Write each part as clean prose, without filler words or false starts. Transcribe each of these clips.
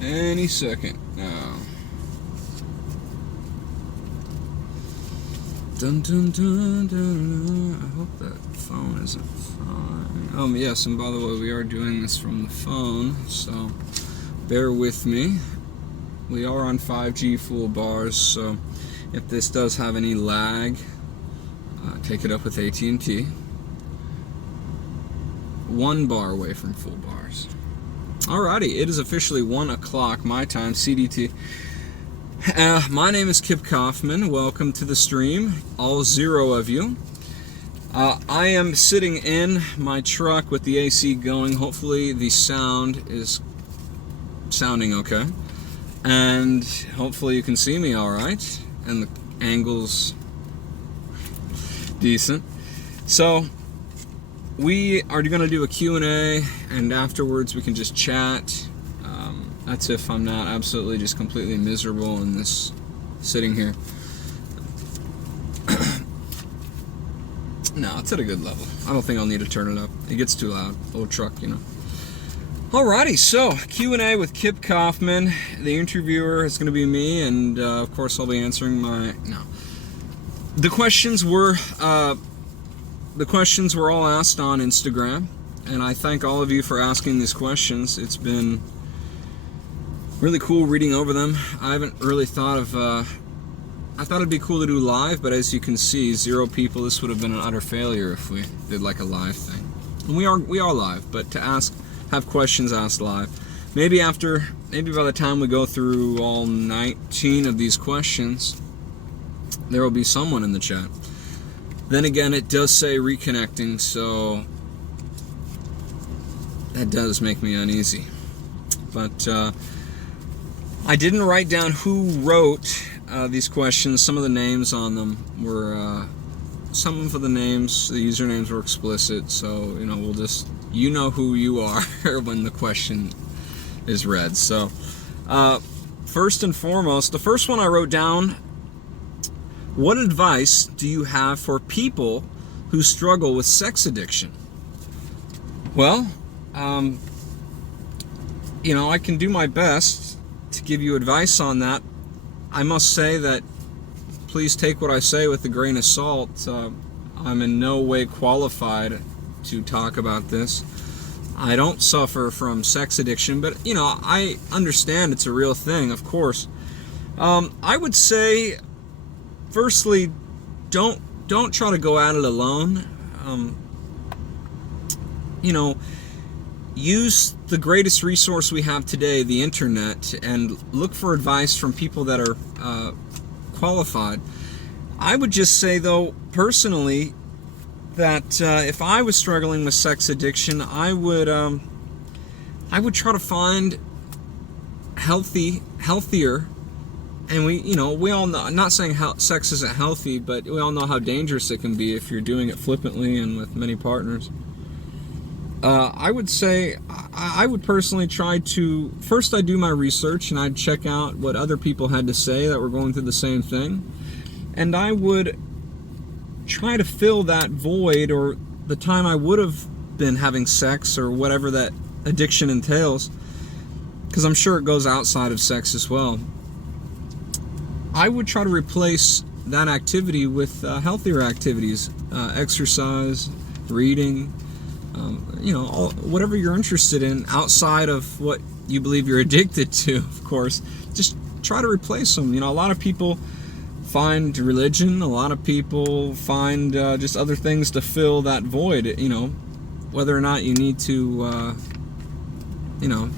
any second now. Dun, dun, dun, dun, dun. I hope that phone isn't fine. Yes, and by the way, we are doing this from the phone, so bear with me. We are on 5G full bars, so if this does have any lag, take it up with AT&T. 1 bar away from full bars. Alrighty, it is officially 1 o'clock my time, CDT. My name is Kip Coffman. Welcome to the stream, all 0 of you. I am sitting in my truck with the AC going. Hopefully the sound is sounding okay. And hopefully you can see me alright. And the angle's decent. So, we are going to do a Q&A, and afterwards we can just chat. That's if I'm not absolutely just completely miserable in this sitting here. No, it's at a good level. I don't think I'll need to turn it up. It gets too loud. Old truck, you know. Alrighty, so Q&A with Kip Coffman. The interviewer is going to be me, and of course I'll be answering my... No. The questions were all asked on Instagram, and I thank all of you for asking these questions. It's been really cool reading over them. I haven't really thought of... I thought it'd be cool to do live, but as you can see, 0 people. This would have been an utter failure if we did like a live thing. And we are live, but to have questions asked live. Maybe by the time we go through all 19 of these questions, there will be someone in the chat. Then again, it does say reconnecting, so that does make me uneasy. But I didn't write down who wrote these questions. Some of the names on them were, some of the names, the usernames were explicit, so, you know, we'll just, you know who you are when the question is read. So, first and foremost, the first one I wrote down: what advice do you have for people who struggle with sex addiction? Well, you know, I can do my best to give you advice on that. I must say that please take what I say with a grain of salt. I'm in no way qualified to talk about this. I don't suffer from sex addiction, but, you know, I understand it's a real thing, of course. I would say, firstly, don't try to go at it alone. You know, use the greatest resource we have today, the internet, and look for advice from people that are qualified. I would just say, though, personally, that if I was struggling with sex addiction, I would try to find healthier. And we all know, I'm not saying how sex isn't healthy, but we all know how dangerous it can be if you're doing it flippantly and with many partners. I would say, I would personally try to, first I'd do my research and I'd check out what other people had to say that were going through the same thing. And I would try to fill that void, or the time I would have been having sex, or whatever that addiction entails, because I'm sure it goes outside of sex as well. I would try to replace that activity with healthier activities, exercise, reading, whatever you're interested in outside of what you believe you're addicted to, of course. Just try to replace them. You know, a lot of people find religion, a lot of people find just other things to fill that void, you know, whether or not you need to,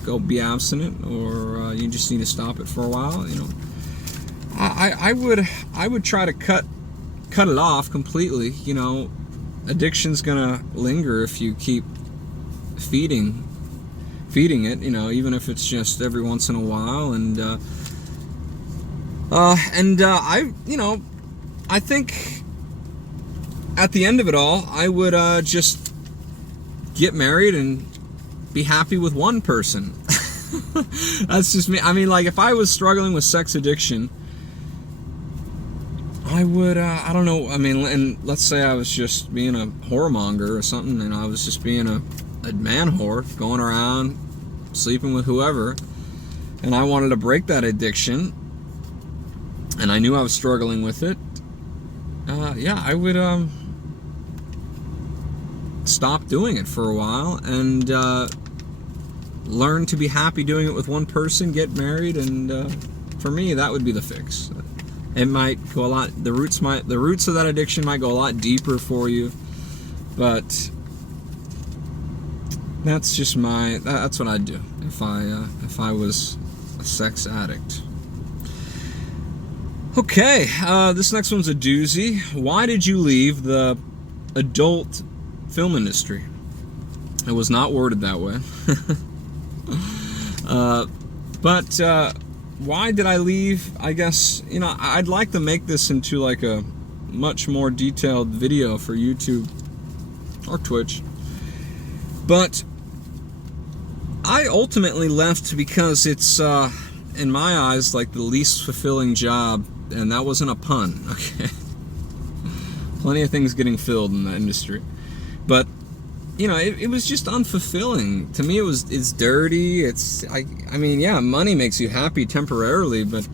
go be abstinent, or you just need to stop it for a while, you know. I would try to cut it off completely. You know, addiction's gonna linger if you keep feeding it, you know, even if it's just every once in a while. And I think at the end of it all, I would just get married and be happy with one person. That's just me. I mean, like, if I was struggling with sex addiction, I would, I don't know, I mean, and let's say I was just being a whoremonger or something, and I was just being a man whore, going around, sleeping with whoever. and I wanted to break that addiction, and I knew I was struggling with it, I would stop doing it for a while and learn to be happy doing it with one person, get married, and for me, that would be the fix. It might go a lot. The roots of that addiction might go a lot deeper for you, but that's just that's what I'd do if I was a sex addict. Okay, this next one's a doozy. Why did you leave the adult film industry? It was not worded that way. But why did I leave? I guess, I'd like to make this into like a much more detailed video for YouTube or Twitch. But I ultimately left because it's, in my eyes, like the least fulfilling job, and that wasn't a pun, okay? Plenty of things getting filled in the industry. But, it was just unfulfilling. To me, it's dirty. Money makes you happy temporarily, but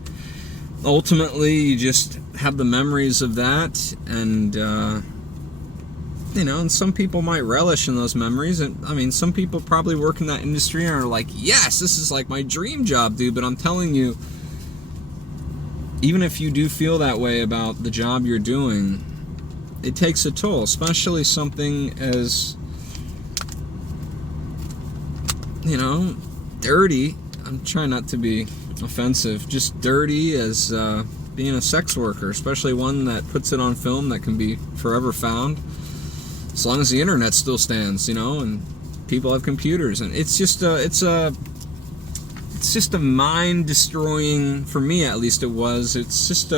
ultimately you just have the memories of that, and, and some people might relish in those memories. And, some people probably work in that industry and are like, yes, this is like my dream job, dude. But I'm telling you, even if you do feel that way about the job you're doing, it takes a toll, especially something as, dirty. I'm trying not to be offensive, just dirty as being a sex worker, especially one that puts it on film that can be forever found, as long as the internet still stands, and people have computers. And it's just a mind destroying, for me at least it was. It's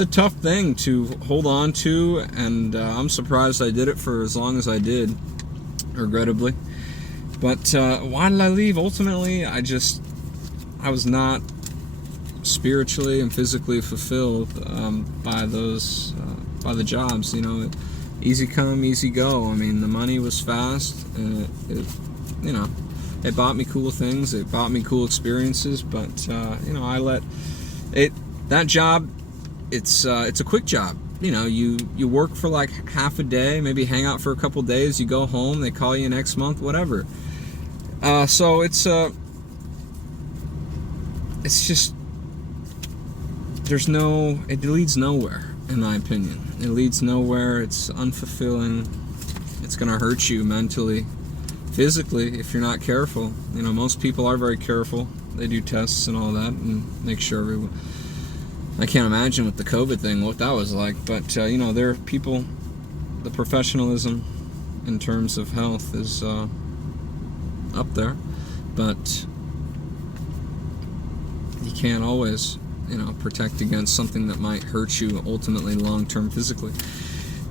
a tough thing to hold on to, and I'm surprised I did it for as long as I did, regrettably. But why did I leave? Ultimately, I was not spiritually and physically fulfilled by the jobs. Easy come, easy go. The money was fast. It bought me cool things. It bought me cool experiences. But I let it. That job, it's a quick job. You work for like half a day, maybe hang out for a couple days. You go home. They call you next month, whatever. So it's just it leads nowhere, in my opinion. It leads nowhere. It's unfulfilling. It's gonna hurt you mentally, physically, if you're not careful. Most people are very careful. They do tests and all that and make sure everyone. I can't imagine with the COVID thing what that was like, but there are people. The professionalism in terms of health is up there, but you can't always protect against something that might hurt you ultimately long-term physically.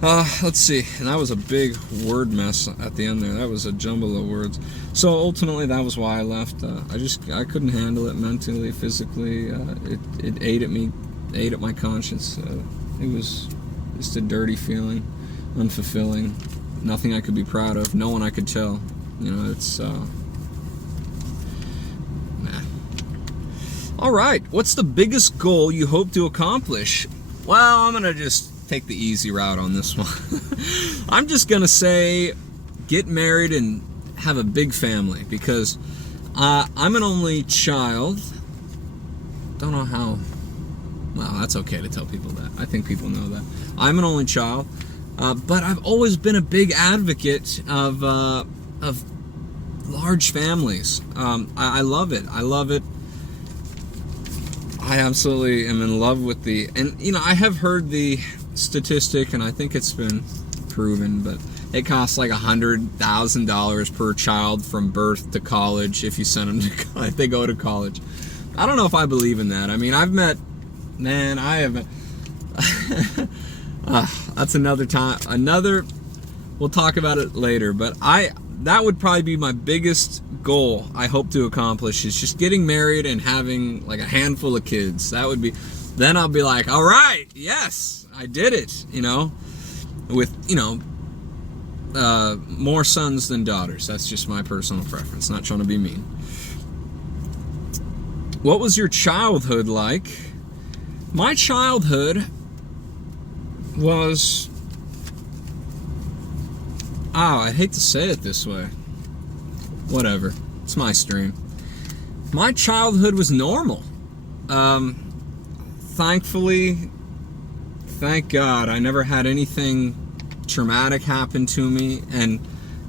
Let's see, and that was a big word mess at the end there. That was a jumble of words. So ultimately that was why I left. I couldn't handle it mentally, physically. It ate at me, ate at my conscience. It was just a dirty feeling, unfulfilling, nothing I could be proud of, no one I could tell. It's nah. All right, what's the biggest goal you hope to accomplish? Well, I'm gonna just take the easy route on this one. I'm just gonna say get married and have a big family, because I'm an only child. Don't know how. Well, that's okay to tell people that. I think people know that. I'm an only child, but I've always been a big advocate of large families. I love it. I love it. I absolutely am in love with I have heard the statistic, and I think it's been proven, but it costs like $100,000 per child from birth to college if you send them to college, if they go to college. I don't know if I believe in that. That's another time. We'll talk about it later, but that would probably be my biggest goal I hope to accomplish, is just getting married and having like a handful of kids. That would be, then I'll be like, all right, yes, I did it, with, more sons than daughters. That's just my personal preference, not trying to be mean. What was your childhood like? My childhood was... I hate to say it this way. Whatever. It's my stream. My childhood was normal. Thankfully, thank God, I never had anything traumatic happen to me, and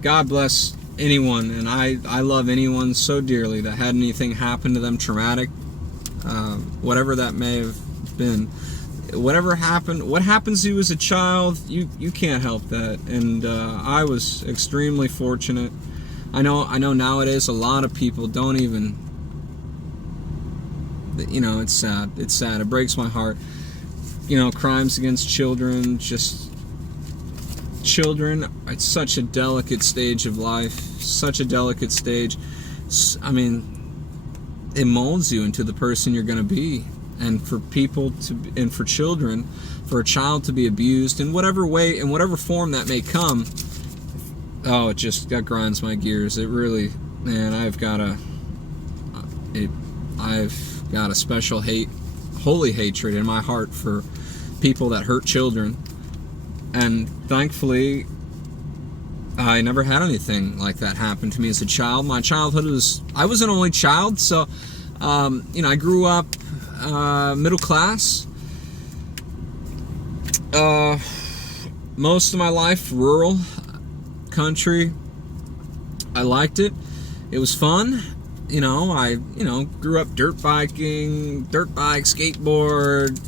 God bless anyone, and I love anyone so dearly that had anything happen to them traumatic, whatever that may have been. Whatever happened, what happens to you as a child, you can't help that, and I was extremely fortunate. I know nowadays a lot of people don't even, it's sad. It's sad. It breaks my heart. Crimes against children, just children, it's such a delicate stage of life, such a delicate stage. I mean, it molds you into the person you're going to be. And for people and for children, for a child to be abused in whatever way, in whatever form that may come, that grinds my gears. It really, man, I've got a special holy hatred in my heart for people that hurt children. And thankfully, I never had anything like that happen to me as a child. My childhood I was an only child, so, I grew up middle class. Most of my life, rural, country. I liked it. It was fun. I grew up dirt bike, skateboard,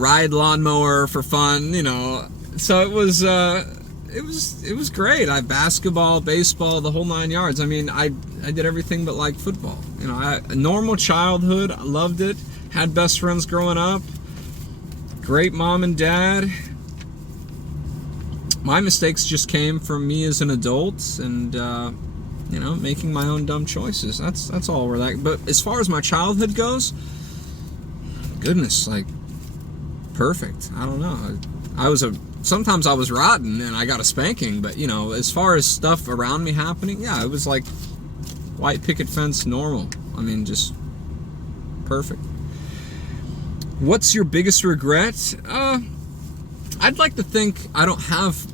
ride lawnmower for fun, So it was great. I basketball, baseball, the whole 9 yards. I mean, I did everything but like football. A normal childhood. I loved it. Had best friends growing up. Great mom and dad. My mistakes just came from me as an adult and, making my own dumb choices. That's all we're like. But as far as my childhood goes, goodness, like, perfect. I don't know. Sometimes I was rotten and I got a spanking, but as far as stuff around me happening, it was like white picket fence normal. I mean, just perfect. What's your biggest regret? I'd like to think I don't have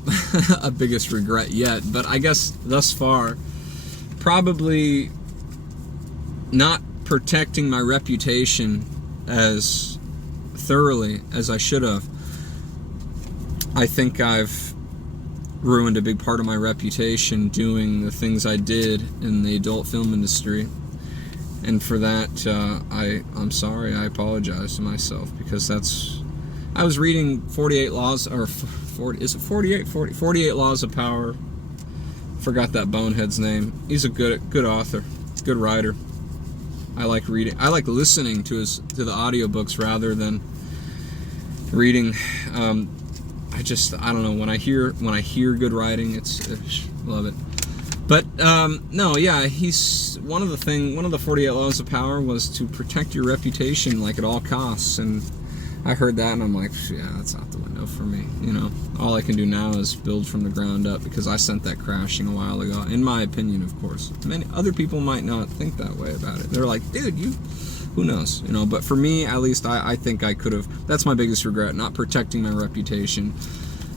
a biggest regret yet, but I guess thus far, probably not protecting my reputation as thoroughly as I should have. I think I've ruined a big part of my reputation doing the things I did in the adult film industry. And for that, I'm sorry. I apologize to myself, because I was reading 48 Laws, or 40, is it 48? 48 Laws of Power. Forgot that bonehead's name. He's a good author, good writer. I like reading. I like listening to the audiobooks rather than reading. I don't know, when I hear good writing, love it. But he's one of the 48 Laws of Power was to protect your reputation like at all costs, and I heard that and I'm like, that's out the window for me. All I can do now is build from the ground up, because I sent that crashing a while ago, in my opinion, of course. Many other people might not think that way about it. They're like, dude, who knows, but for me, at least, I think I could have. That's my biggest regret, not protecting my reputation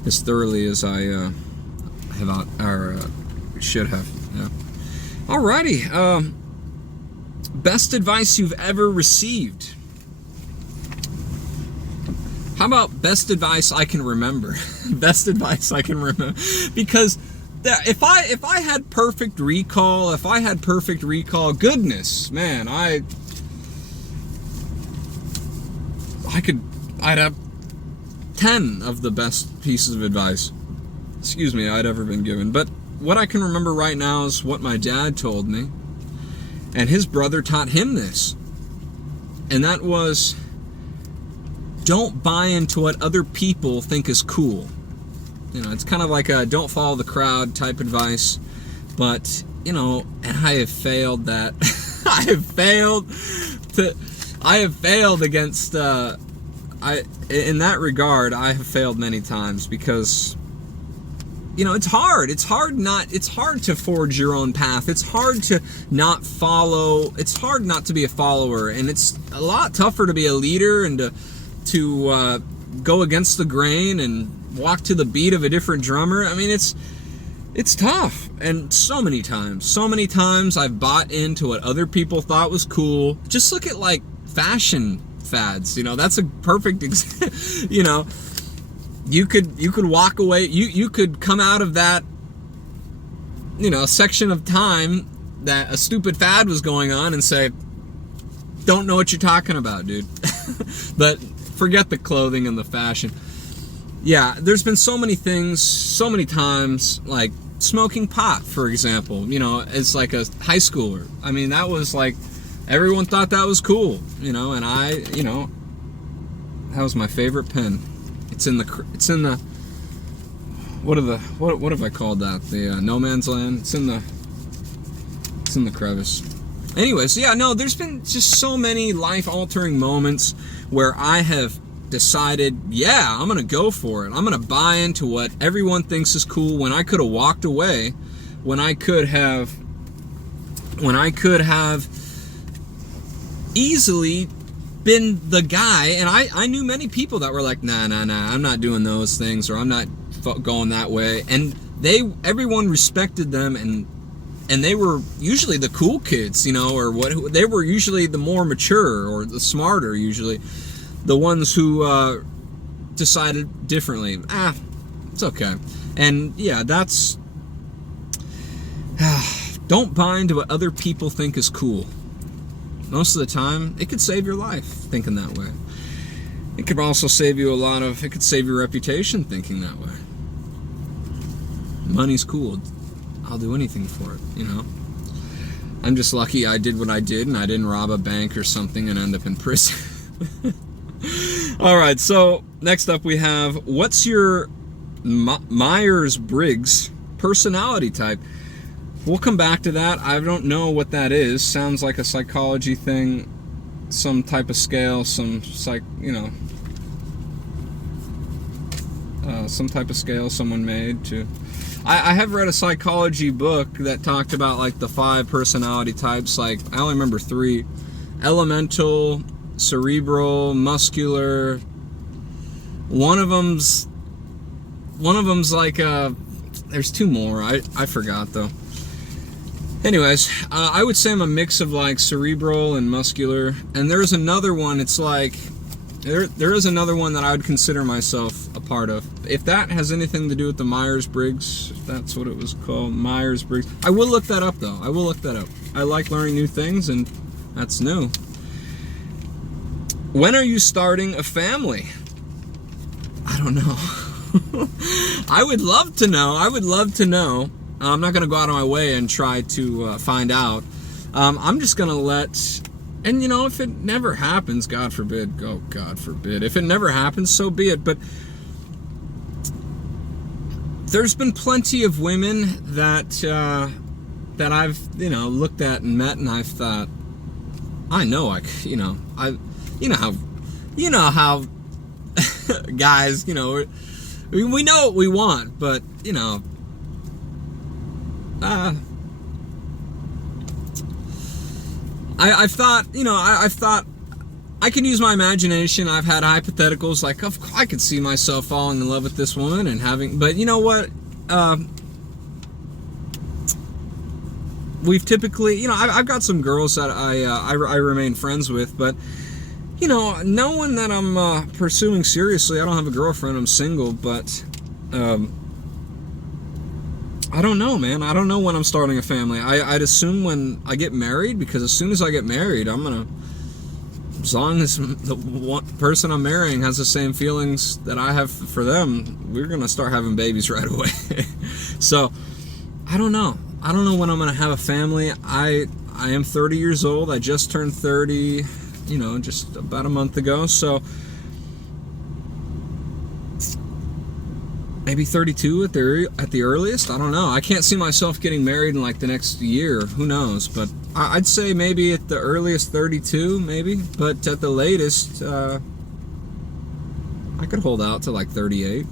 as thoroughly as I should have. Yeah. Alrighty. Best advice you've ever received. How about best advice I can remember? Best advice I can remember, because if I had perfect recall, goodness, man, I'd have 10 of the best pieces of advice, I'd ever been given. But what I can remember right now is what my dad told me, and his brother taught him this, and that was, don't buy into what other people think is cool. It's kind of like a don't follow the crowd type advice, but, and I have failed that. I have failed against, in that regard, I have failed many times, because it's hard. It's hard to forge your own path. It's hard to not follow. It's hard not to be a follower, and it's a lot tougher to be a leader and to go against the grain and walk to the beat of a different drummer. I mean, it's tough. And so many times I've bought into what other people thought was cool. Just look at like fashion fads. That's a perfect example. You could walk away. You could come out of that, section of time that a stupid fad was going on and say, don't know what you're talking about, dude. But forget the clothing and the fashion. Yeah, there's been so many things, so many times, like smoking pot, for example, as like a high schooler. I mean, that was like, everyone thought that was cool, and I, that was my favorite pen. It's in the what have I called that? The no man's land. It's in the crevice. Anyways, yeah, no, there's been just so many life-altering moments where I have decided, yeah, I'm gonna go for it. I'm gonna buy into what everyone thinks is cool when I could have walked away, when I could have easily been the guy. And I knew many people that were like, nah, I'm not doing those things, or I'm not going that way. And everyone respected them, and they were usually the cool kids, or they were usually the more mature or the smarter, usually the ones who decided differently. It's okay. And yeah, that's don't buy into what other people think is cool. Most of the time, it could save your life thinking that way. It could also save you it could save your reputation thinking that way. Money's cool. I'll do anything for it, I'm just lucky I did what I did and I didn't rob a bank or something and end up in prison. Alright, so next up we have, what's your Myers-Briggs personality type? We'll come back to that. I don't know what that is. Sounds like a psychology thing, some type of scale, some type of scale someone made to. I have read a psychology book that talked about like the 5 personality types. Like, I only remember 3: elemental, cerebral, muscular. One of them's like there's 2 more. I forgot though. Anyways, I would say I'm a mix of like cerebral and muscular. And there's another one, it's like, there is another one that I would consider myself a part of. If that has anything to do with the Myers-Briggs, if that's what it was called, Myers-Briggs. I will look that up though. I like learning new things, and that's new. When are you starting a family? I don't know. I would love to know. I'm not going to go out of my way and try to find out. I'm just going to let... And, if it never happens, God forbid. If it never happens, so be it. But there's been plenty of women that I've, looked at and met, and I've thought, I know how guys, we know what we want, but, I've thought I can use my imagination. I've had hypotheticals like, I could see myself falling in love with this woman and having, but you know what? We've typically, I've got some girls that I remain friends with, but no one that I'm pursuing seriously. I don't have a girlfriend. I'm single, but I don't know, man. I don't know when I'm starting a family. I'd assume when I get married, because as soon as I get married, as long as the one person I'm marrying has the same feelings that I have for them, we're gonna start having babies right away. So, I don't know. I don't know when I'm gonna have a family. I am 30 years old. I just turned 30, just about a month ago. So, maybe 32 at the earliest. I don't know. I can't see myself getting married in like the next year. Who knows? But I'd say maybe at the earliest 32, maybe. But at the latest, I could hold out to like 38,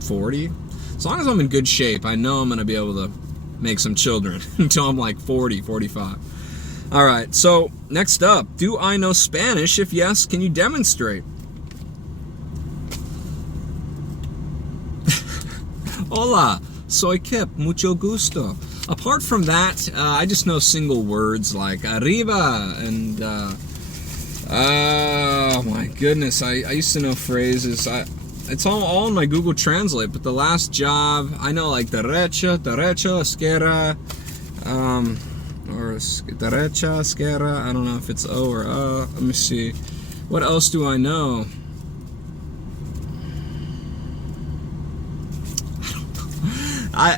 40. As long as I'm in good shape, I know I'm going to be able to make some children until I'm like 40, 45. All right, so next up, do I know Spanish? If yes, can you demonstrate? Hola, soy Kip, mucho gusto. Apart from that, I just know single words like arriba and, oh my goodness, I used to know phrases. It's all in my Google Translate, but the last job, I know like derecha, esquerra, or derecha, esquerra, I don't know if it's O or let me see. What else do I know?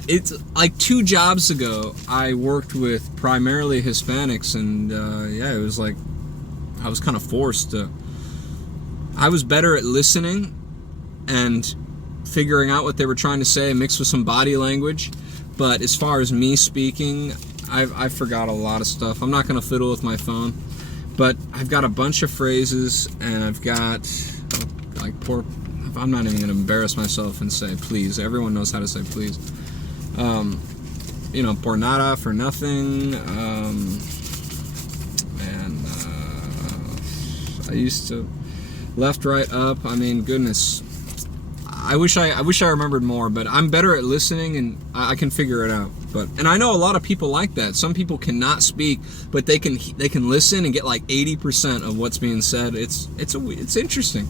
It's like 2 jobs ago, I worked with primarily Hispanics, and yeah, it was like, I was kind of forced to, I was better at listening and figuring out what they were trying to say mixed with some body language, but as far as me speaking, I forgot a lot of stuff. I'm not going to fiddle with my phone, but I've got a bunch of phrases, and I've got, like, I'm not even going to embarrass myself and say please. Everyone knows how to say please. You know, por nada, for nothing. I used to left, right, up. I mean, goodness. I wish I remembered more, but I'm better at listening, and I can figure it out. And I know a lot of people like that. Some people cannot speak, but they can listen and get like 80% of what's being said. It's interesting.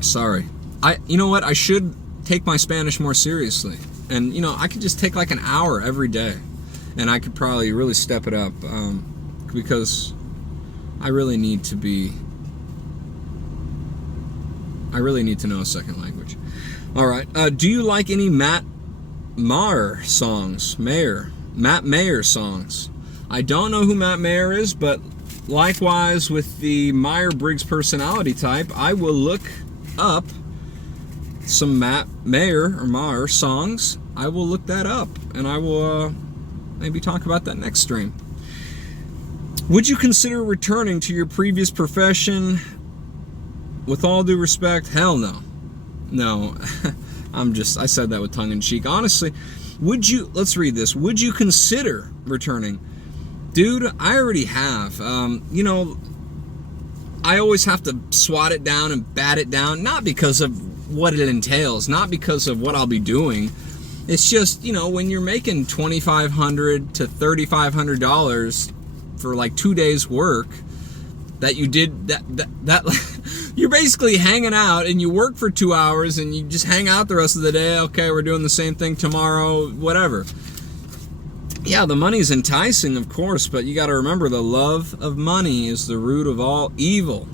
Sorry. You know what? I should take my Spanish more seriously. And, you know, I could just take like an hour every day, and I could probably really step it up, because I really need to know a second language. All right. Do you like any Matt Maher songs? Matt Maher songs. I don't know who Matt Maher is, but likewise with the Myers-Briggs personality type, I will look up some Matt Maher songs. I will look that up, and I will maybe talk about that next stream. Would you consider returning to your previous profession? With all due respect, hell no. No, I said that with tongue in cheek. Honestly, let's read this. Would you consider returning? Dude, I already have. You know, I always have to swat it down and bat it down, not because of what it entails, not because of what I'll be doing. It's just, you know, when you're making $2,500 to $3,500 for like 2 days work, that you did that you're basically hanging out, and you work for 2 hours and you just hang out the rest of the day. Okay, we're doing the same thing tomorrow, whatever. Yeah, the money's enticing, of course, but you got to remember, the love of money is the root of all evil.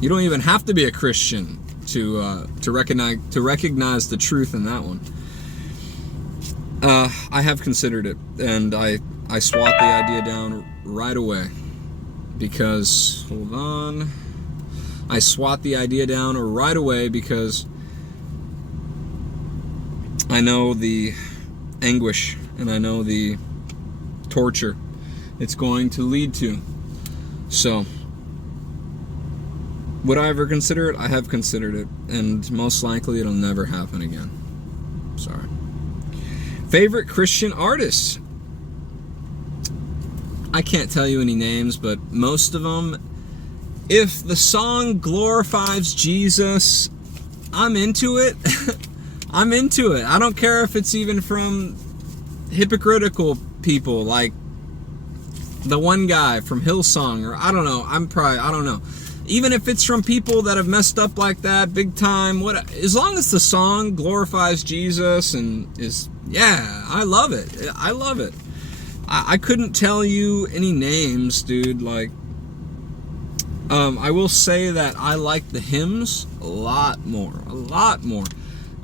You don't even have to be a Christian to recognize the truth in that one. I have considered it, and I swat the idea down right away, because, hold on, I swat the idea down right away because I know the anguish, and I know the torture it's going to lead to. So, would I ever consider it? I have considered it, and most likely it'll never happen again. Sorry. Favorite Christian artists? I can't tell you any names, but most of them, if the song glorifies Jesus, I'm into it. I'm into it. I don't care if it's even from hypocritical people like the one guy from Hillsong, or I don't know. I don't know. Even if it's from people that have messed up like that, big time, as long as the song glorifies Jesus and I love it. I love it. I couldn't tell you any names, dude. Like, I will say that I like the hymns a lot more.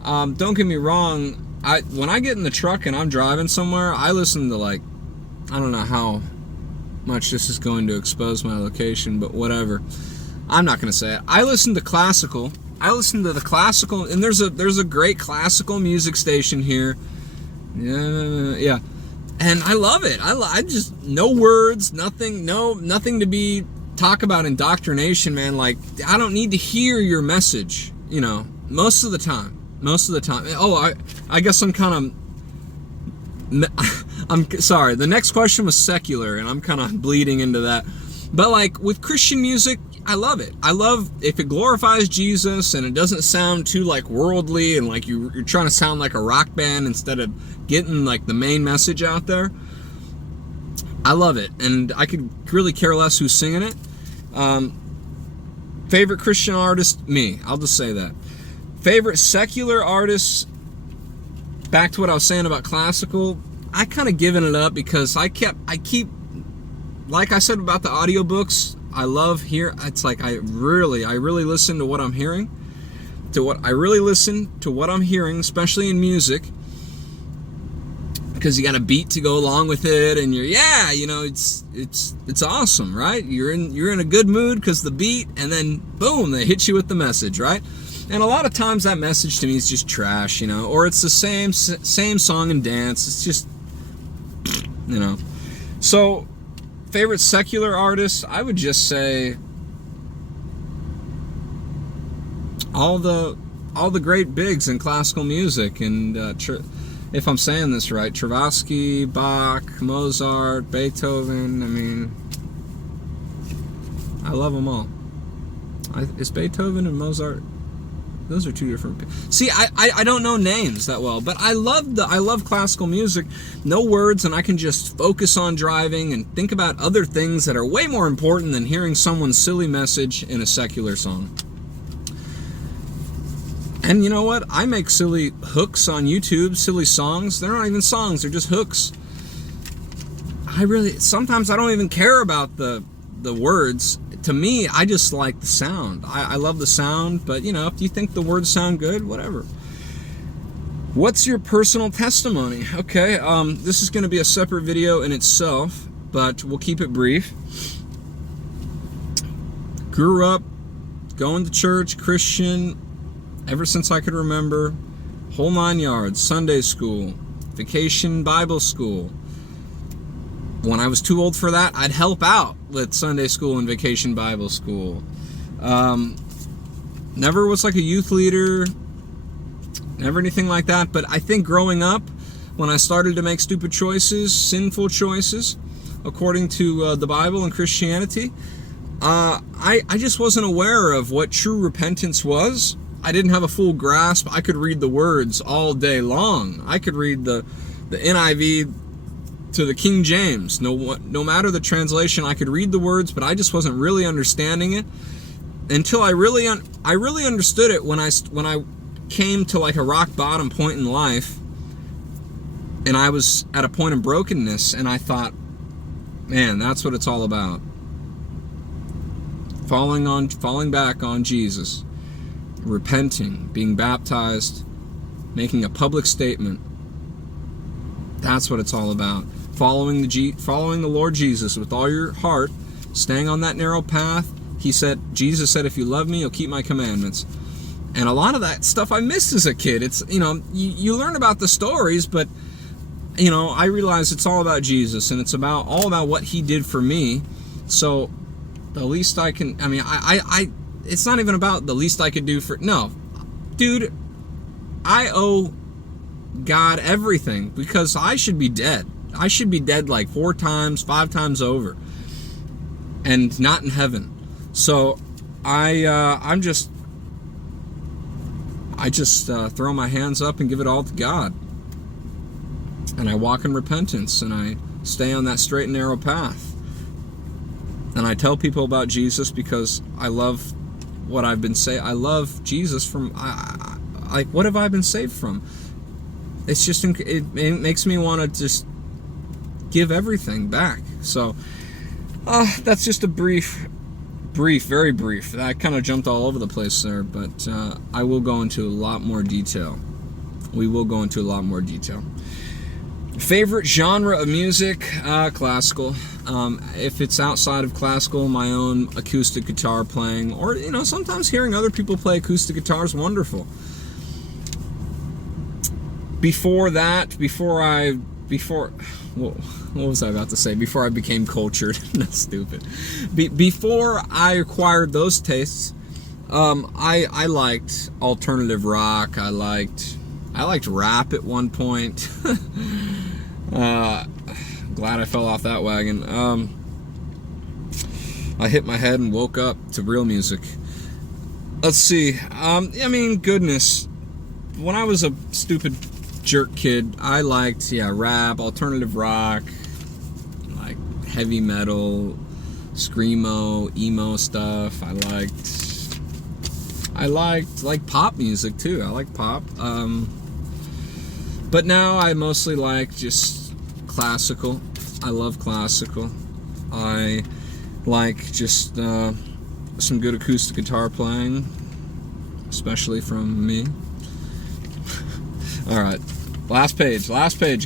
Don't get me wrong. When I get in the truck and I'm driving somewhere, I listen to, like, I don't know how much this is going to expose my location, but whatever. I'm not going to say it. I listen to classical. I listen to the classical, and there's a great classical music station here. Yeah. And I love it. I just, no words, nothing to be talk about indoctrination, man. Like, I don't need to hear your message, you know, most of the time. Most of the time. Oh, I guess I'm kind of... I'm sorry. The next question was secular, and I'm kind of bleeding into that. But like with Christian music, I love it. I love if it glorifies Jesus and it doesn't sound too like worldly and like you're trying to sound like a rock band instead of getting like the main message out there. I love it, and I could really care less who's singing it. Favorite Christian artist? Me. I'll just say that. Favorite secular artists? Back to what I was saying about classical. I kind of given it up because I keep, like I said about the audiobooks, I love it's like I really listen to what I'm hearing, what I'm hearing, especially in music, because you got a beat to go along with it, and it's awesome, right? You're in a good mood because the beat, and then boom, they hit you with the message, right? And a lot of times that message to me is just trash, or it's the same song and dance. It's just, So, favorite secular artists, I would just say all the great bigs in classical music, and if I'm saying this right, Stravinsky, Bach, Mozart, Beethoven. I mean, I love them all. Is Beethoven and Mozart? Those are two different people. See, I don't know names that well, but I love classical music. No words, and I can just focus on driving and think about other things that are way more important than hearing someone's silly message in a secular song. And you know what? I make silly hooks on YouTube, silly songs. They're not even songs, they're just hooks. Sometimes I don't even care about the words. To me, I just like the sound. I love the sound, but if you think the words sound good, whatever. What's your personal testimony? Okay, this is going to be a separate video in itself, but we'll keep it brief. Grew up going to church, Christian, ever since I could remember. Whole 9 yards, Sunday school, vacation Bible school. When I was too old for that, I'd help out with Sunday school and vacation Bible school. Never was like a youth leader, never anything like that. But I think growing up, when I started to make stupid choices, sinful choices, according to the Bible and Christianity, I just wasn't aware of what true repentance was. I didn't have a full grasp. I could read the words all day long. I could read the NIV to the King James. No matter the translation, I could read the words, but I just wasn't really understanding it until I really understood it when I came to like a rock bottom point in life, and I was at a point of brokenness, and I thought, man, that's what it's all about. Falling back on Jesus, repenting, being baptized, making a public statement. That's what it's all about. Following the Lord Jesus with all your heart, staying on that narrow path. Jesus said, if you love me, you'll keep my commandments. And a lot of that stuff I missed as a kid. It's, you learn about the stories, but, I realize it's all about Jesus, and it's all about what he did for me. So the least I can, it's not even about the least I could do no, dude, I owe God everything, because I should be dead. I should be dead like 4 times, 5 times over, and not in heaven. So I just throw my hands up and give it all to God, and I walk in repentance, and I stay on that straight and narrow path, and I tell people about Jesus because I love what I've been saved. I love Jesus from what have I been saved from? It's just, it makes me want to just give everything back. So that's just a brief, very brief. I kind of jumped all over the place there, but I will go into a lot more detail. We will go into a lot more detail. Favorite genre of music? Classical. If it's outside of classical, my own acoustic guitar playing, or sometimes hearing other people play acoustic guitar is wonderful. Before what was I about to say? Before I became cultured. That's stupid. Before I acquired those tastes, I liked alternative rock. I liked rap at one point. Glad I fell off that wagon. I hit my head and woke up to real music. Let's see. I mean, goodness. When I was a stupid jerk kid, I liked, rap, alternative rock, like heavy metal, screamo, emo stuff. I liked like pop music too. I like pop. But now I mostly like just classical. I love classical. I like just some good acoustic guitar playing, especially from me. All right, last page,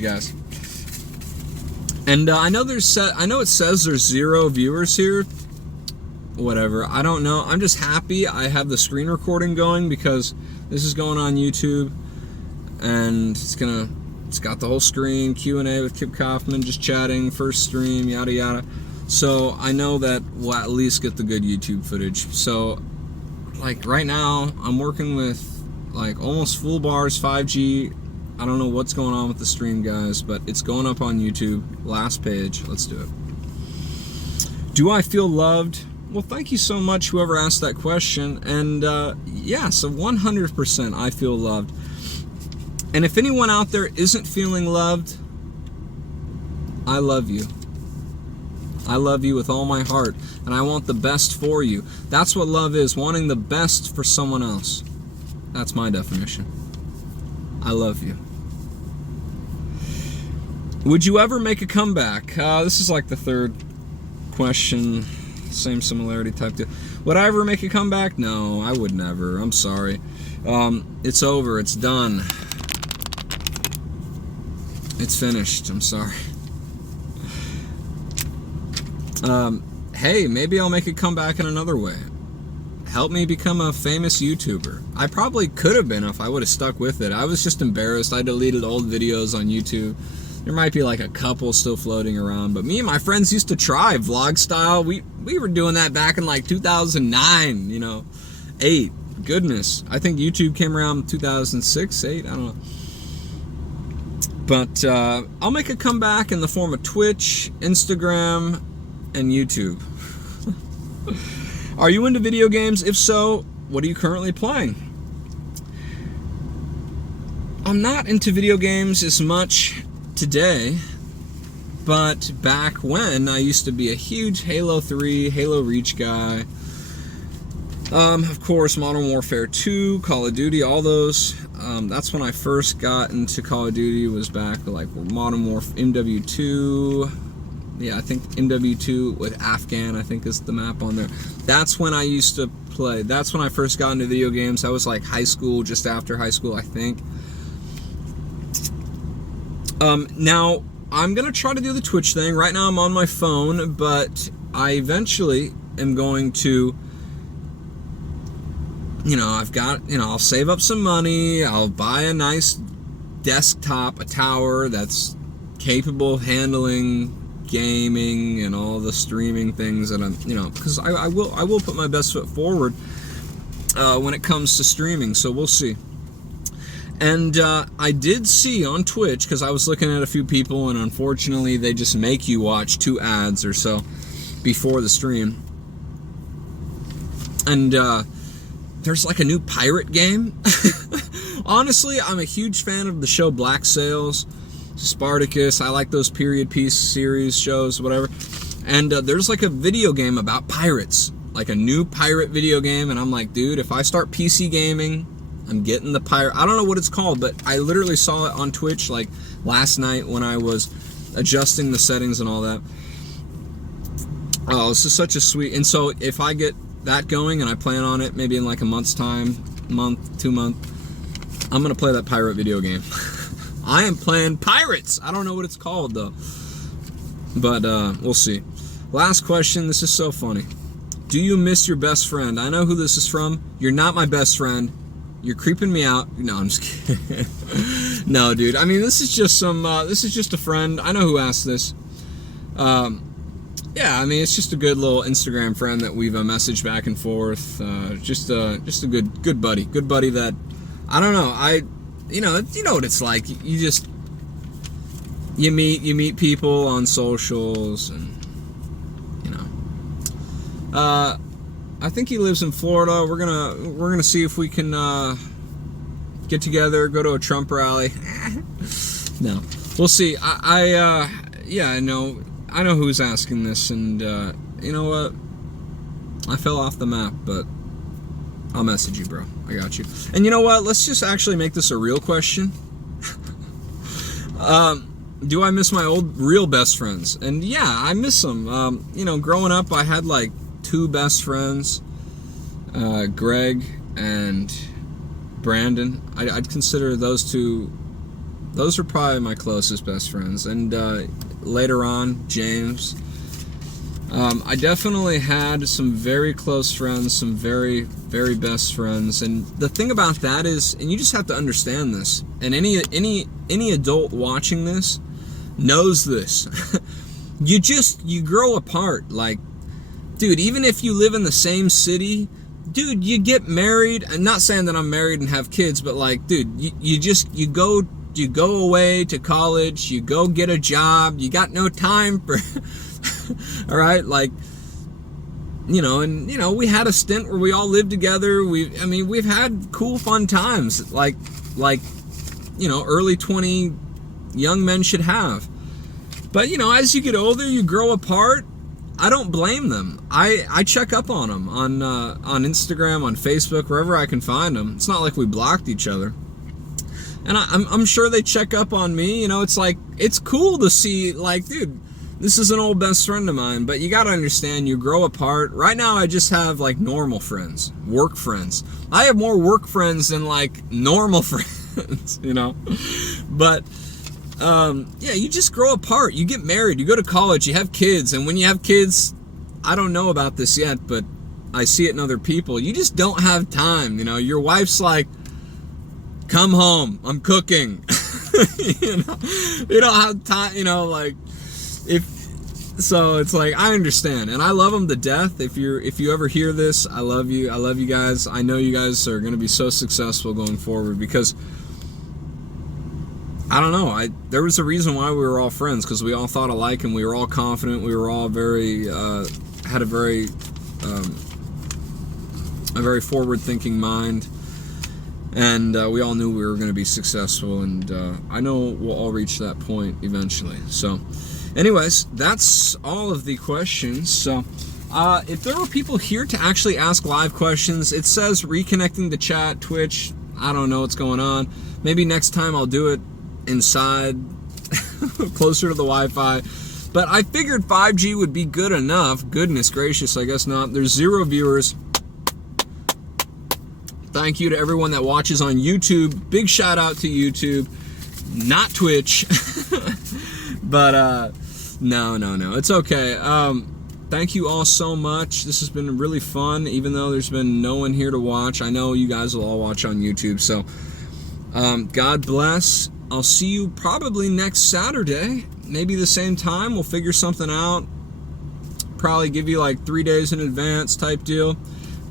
guys. And I know it says there's 0 viewers here. Whatever, I don't know. I'm just happy I have the screen recording going because this is going on YouTube, and it's got the whole screen, Q&A with Kip Coffman, just chatting, first stream, yada yada. So I know that we'll at least get the good YouTube footage. So like right now I'm working with like almost full bars, 5G. I don't know what's going on with the stream, guys, but it's going up on YouTube. Last page, let's do it. Do I feel loved? Well, thank you so much, whoever asked that question. And yeah, so 100% I feel loved. And if anyone out there isn't feeling loved, I love you. I love you with all my heart, and I want the best for you. That's what love is, wanting the best for someone else. That's my definition. I love you. Would you ever make a comeback? This is like the third question, same similarity type deal. Would I ever make a comeback? No, I would never. I'm sorry. It's over. It's done. It's finished. I'm sorry. Hey, maybe I'll make a comeback in another way. Help me become a famous YouTuber. I probably could have been if I would have stuck with it. I was just embarrassed. I deleted old videos on YouTube. There might be like a couple still floating around, but me and my friends used to try vlog style. We were doing that back in like 2009, 8. Goodness. I think YouTube came around 2006, 8, I don't know. But I'll make a comeback in the form of Twitch, Instagram, and YouTube. Are you into video games? If so, what are you currently playing? I'm not into video games as much today, but back when I used to be a huge Halo 3, Halo Reach guy. Of course, Modern Warfare 2, Call of Duty, all those. That's when I first got into Call of Duty, was back like Modern Warfare, MW2. Yeah, I think MW2 with Afghan, I think is the map on there. That's when I used to play. That's when I first got into video games. I was like high school, just after high school, I think. Now, I'm going to try to do the Twitch thing. Right now I'm on my phone, but I eventually am going to, I'll save up some money. I'll buy a nice desktop, a tower that's capable of handling gaming and all the streaming things that I'm, because I will put my best foot forward when it comes to streaming, so we'll see. And I did see on Twitch, because I was looking at a few people, and unfortunately they just make you watch 2 ads or so before the stream. And there's like a new pirate game. Honestly, I'm a huge fan of the show Black Sails, Spartacus. I like those period piece series shows, whatever. And there's like a video game about pirates, like a new pirate video game. And I'm like, dude, if I start PC gaming, I'm getting the pirate. I don't know what it's called, but I literally saw it on Twitch like last night when I was adjusting the settings and all that. Oh, this is such a sweet. And so if I get that going, and I plan on it maybe in like a month's time, 2 months, I'm gonna play that pirate video game. I am playing pirates. I don't know what it's called though, but we'll see. Last question. This is so funny. Do you miss your best friend? I know who this is from. You're not my best friend. You're creeping me out. No, I'm just kidding. No, dude. I mean, this is just a friend. I know who asked this. yeah, I mean, it's just a good little Instagram friend that we've messaged back and forth. Just a good buddy that, I don't know, you know what it's like. You meet people on socials, and you know. I think he lives in Florida. We're gonna see if we can get together, go to a Trump rally. No, we'll see. Yeah, I know who's asking this, and you know what? I fell off the map, but I'll message you, bro. I got you. And you know what? Let's just actually make this a real question. Do I miss my old real best friends? And yeah, I miss them. You know, growing up, I had like 2 best friends, Greg and Brandon. I'd consider those 2. Those are probably my closest best friends. And later on, James. I definitely had some very close friends, some very, very best friends. And the thing about that is, and you just have to understand this, and any adult watching this knows this. You grow apart. Like, dude, even if you live in the same city, dude, you get married. I'm not saying that I'm married and have kids, but like, dude, you go away to college, you go get a job, you got no time for all right, like, you know, and you know, we had a stint where we all lived together. We've had cool, fun times, like you know, early 20 young men should have. But you know, as you get older, you grow apart. I don't blame them. I check up on them on Instagram, on Facebook, wherever I can find them. It's not like we blocked each other. And I'm sure they check up on me. You know, it's like, it's cool to see, like, dude, this is an old best friend of mine. But you got to understand, you grow apart. Right now, I just have, like, normal friends, work friends. I have more work friends than, like, normal friends, you know. But, yeah, you just grow apart. You get married. You go to college. You have kids. And when you have kids, I don't know about this yet, but I see it in other people. You just don't have time, you know. Your wife's like, come home, I'm cooking. You know, you don't have time, you know, like, so it's like, I understand, and I love them to death. If you ever hear this, I love you guys. I know you guys are going to be so successful going forward, because I don't know, there was a reason why we were all friends, because we all thought alike, and we were all confident. We were all very had a very forward-thinking mind. And we all knew we were going to be successful, and I know we'll all reach that point eventually. So, anyways, that's all of the questions. So, if there were people here to actually ask live questions, it says reconnecting the chat, Twitch. I don't know what's going on. Maybe next time I'll do it inside, closer to the Wi-Fi. But I figured 5G would be good enough. Goodness gracious, I guess not. There's 0 viewers. Thank you to everyone that watches on YouTube. Big shout out to YouTube, not Twitch. But no, it's okay. Thank you all so much. This has been really fun, even though there's been no one here to watch. I know you guys will all watch on YouTube. So God bless. I'll see you probably next Saturday, maybe the same time. We'll figure something out. Probably give you like 3 days in advance type deal.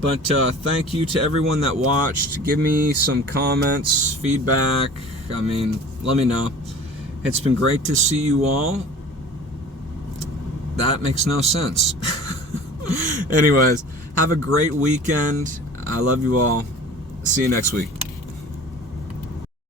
But thank you to everyone that watched. Give me some comments, feedback. I mean, let me know. It's been great to see you all. That makes no sense. Anyways, have a great weekend. I love you all. See you next week.